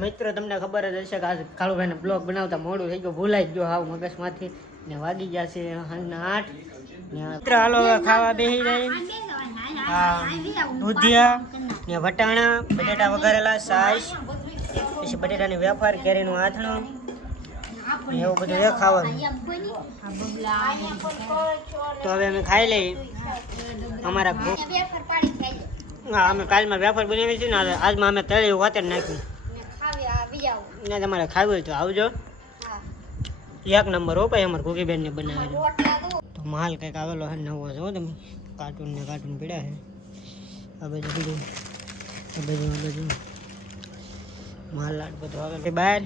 મિત્રો તમને ખબર જ હશે કે આજે કાળુભાઈને બ્લોગ બનાવતા મોડું થઈ ગયું, ભૂલાઈ જ ગયો હાવ મગજમાંથી ને વાગી ગયા છે સાંજના 8 ને મિત્ર હાલો ખાવા બેસી જાય. દૂધિયા ને વટાણા, બટેટા વઘારેલા, છાશ, પછી બટેટાની વેફર, કેરીનું આથણું એવું બધું એ ખાવાનું. તો હવે અમે ખાઈ લઈએ. અમારા હા અમે કાલમાં વેફર બનાવી છે ને આજમાં અમે તળેલું વાતર નાખ્યું ને. તમારે ખાવું હોય તો આવજો. એક નંબર હો ભાઈ અમારે કુકીબેન ને બનાવેલો. તો માલ કંઈક આવેલો હે નવો છો તમે, કાર્ટૂન ને કાર્ટૂન પીડ્યા છે આ બાજુ બીજું આ બાજુ માલ લાટ બધું આવે બહાર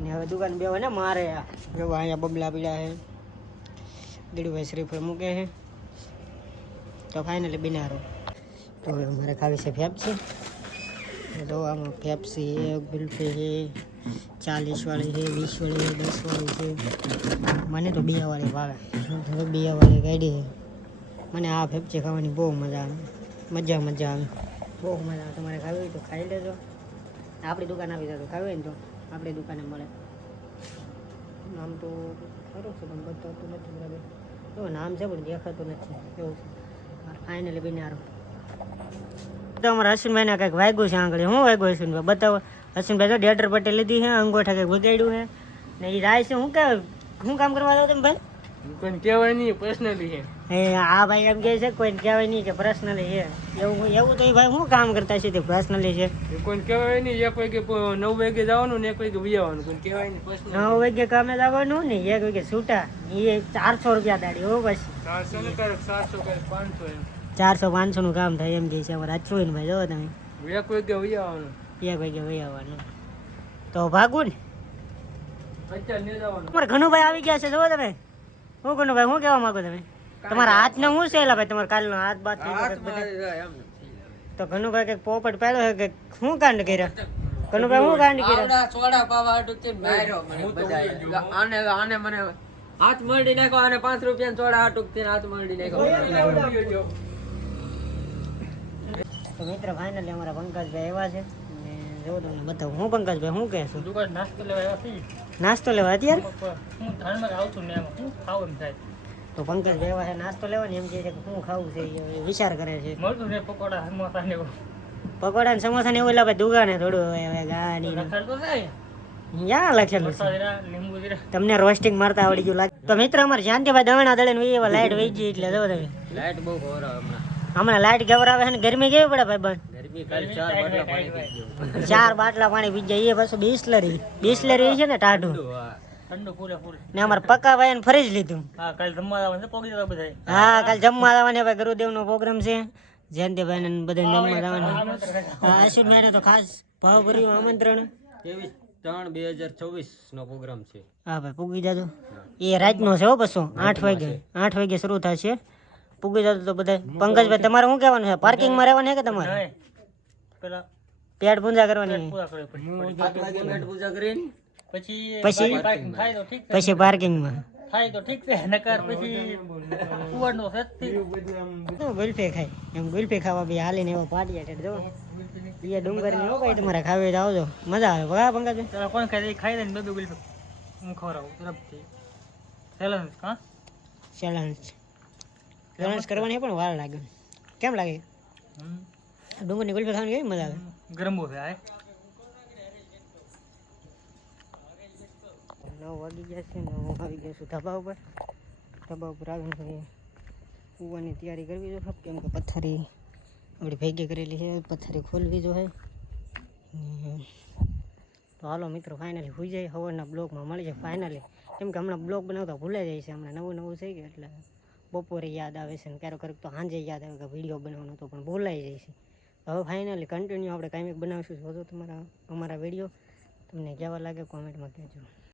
ને. હવે દુકાન બે હોય ને મારે જો અહીંયા બબલા પીડ્યા છે, દીડુભાઈ શ્રીફળ મૂકે છે. તો ફાઇનલી બિનારો તો હવે અમારે ખાવી છે ફેપ્સી. તો આમાં ફેપ્સી છે, ગુલ્ફી છે, 40 વાળી છે, 20 વાળી છે, 10 વાળી છે. મને તો 2 વાળી ભાવે, 2 વાળી ગાડી છે. મને આ ફેપ્સી ખાવાની બહુ મજા આવે, મજા આવે, બહુ મજા આવે. તમારે ખાવી હોય તો ખાઈ લેજો. આપણી દુકાન આવી જાય તો ખાવી હોય ને તો આપણી દુકાને મળે. નામ તો ખરું છે પણ બતાવતું નથી બરાબર. તો નામ છે પણ દેખાતું નથી એવું છે. ફાઇનલી બિનારો તો અમારા અશ્વિનભાઈને કંઈક વાગ્યું છે આંગળી. શું વાગ્યું અશ્વિનભાઈ બતાવો. અશ્વિનભાઈ તો ડેટર પટ્ટી લીધી છે, અંગોઠા કંઈક વગાડ્યું છે ને એ જાય છે. શું કામ કરવા દો તમે ભાઈ? કોઈને કહેવાય નહીં, પર્સનલી છે. આ ભાઈ એમ કહે છે કોઈને કહેવાય નહીં કે પર્સનલી છે. એવું તો એ ભાઈ શું કામ કરતા છે તે પર્સનલી છે? કોઈને કહેવાય નહીં. 1 વાગે 9 વાગે જવાનું ને 1 વાગે આવવાનું. કોઈને કહેવાય નહીં. 9 વાગે કામે જવાનું ને 1 વાગે છૂટા. એ 400 રૂપિયા દાડી હો. પછી 400 ને ક્યારેક 700 ક્યારેક 500 એમ 400-500 નું કામ થાય એમ કહે છે અમારે અશ્વિન ભાઈ. જો તમે 1 વાગે આવવાનું, 1 વાગે વહી આવવાનું. તો ભાગું ને અત્યારે નહીં જવાનું. તમારે ઘનુભાઈ આવી ગયા છે. જો તમે શું ઘનુભાઈ શું કહેવા માંગો તમે? તમારા હાથને શું છે ભાઈ? તમારે કાલનો હાથ બાત તો ઘનુભાઈ કંઈક પોપટ પાડ્યો છે કે શું કાંડ કર્યા? ઘનુભાઈ શું કાંડ કર્યા? સોડા પાવા આને મને હાથ મરડી નાખો. આને 5 રૂપિયા સોડા હાટુકથી હાથ મરડી નાખો. તો મિત્ર ફાઇનલી અમારા પંકજભાઈ એવા છે ને જો તમને બતાવું. હું પંકજભાઈ શું કહે છું? દુકાન નાસ્તો લેવા આવ્યા છીએ. નાસ્તો લેવા અત્યારે? હું ધાનમાં આવતું ને એમાં શું ખાવું એમ થાય. તો પંકજભાઈ એવા છે નાસ્તો લેવાની એમ કહે છે કે શું ખાવું છે એ વિચાર કરે છે. મળતું ને પકોડા સમોસા ને એવું. પકોડા ને સમોસા ને એવું લાવે દુકાને થોડું હવે ગાડી રખાડતો થાય. ક્યાં લખેલું છે? લીંબુ જીરા તમને રોસ્ટિંગ મારતા આવડી ગયું લાગે. તો મિત્ર અમારે શાંતિભાઈ દવણા દળે ને એવા લાઈટ વહી ગઈ એટલે જો તમે લાઈટ બહુ ઘોર હમણાં લાઈટ ગવરાવે છે ને ગરમી કેવી પડે ભાઈ બંધ. ગરમી કાલ 4 બાટલા પાણી પી ગયો. 4 બાટલા પાણી પી જાય. એ પાછું બિસ્લરી છે ને ટાઢું ઠંડુ પૂરે ને અમારે પક્કા ભાઈ ને ફરી જ લીધું. હા કાલ જમવા આવવાનું છે. પોગી જતા બધા. હા કાલ જમવા આવવાની હવે ગુરુદેવ નો પ્રોગ્રામ છે. જયંતિભાઈ ને બધા જમવા આવવાનું. અશ્વિનભાઈ ને તો ખાસ ભાવભર્યું આમંત્રણ. 23/3/2024 નો પ્રોગ્રામ છે. હા ભાઈ પૂગી જાજો. એ રાતનો છે હો. બસો 8 વાગે શરૂ થશે. પૂગી જાજો તો બધા. પંકજભાઈ તમારે શું કહેવાનું છે? પાર્કિંગમાં રહેવાનું છે કે તમારે પેલા પેટ પૂજા કરવાની? પેટ પૂજા કરીને પછી પાર્કિંગમાં થાય તો ઠીક છે. નકર પછી કુવાડનો સસ્તી ગુલ્ફી ખાય એમ. ગુલ્ફી ખાવા બી હાલીને એવો પાટિયા જો એ ડુંગર ની હો ભાઈ. તમારે ખાવી તો આવજો, મજા આવે. બગા પંકજ કોણ ખાય ખાઈ દે ને બધું ગુલ્ફી હું ખવડાવું તરફથી. ચેલેન્જ કરવાની પણ વાર લાગે. કેમ લાગે? ડુંગરની ગુલ્ફી ખાવાની કેવી મજા આવે. ગરમ બહુ થાય. 9 વાગી ગયા છે ને હું આવી ગયો છું ધાબા ઉપર. ધાબા ઉપર આવીને કૂવાની તૈયારી કરવી જોઈએ કેમ કે પથ્થરી આપણી ભેગી કરેલી છે. પથ્થરી ખોલવી જોઈએ. તો હાલો મિત્રો ફાઇનલી હોઈ જાય. સવારના બ્લોગમાં મળી જાય ફાઇનલી. કેમ કે હમણાં બ્લોગ બનાવતા ભૂલાઈ જાય છે. હમણાં નવું થઈ ગયું એટલે બપોરે યાદ આવે છે ને ક્યારેક તો સાંજે યાદ આવે કે વિડીયો બનાવવાનો તો પણ ભૂલાઈ જાય છે. હવે ફાઇનલી કન્ટિન્યુ આપણે કાંઈક બનાવીશું. જો તમારા અમારા વિડીયો તમને કેવા લાગે કોમેન્ટમાં કહેજો.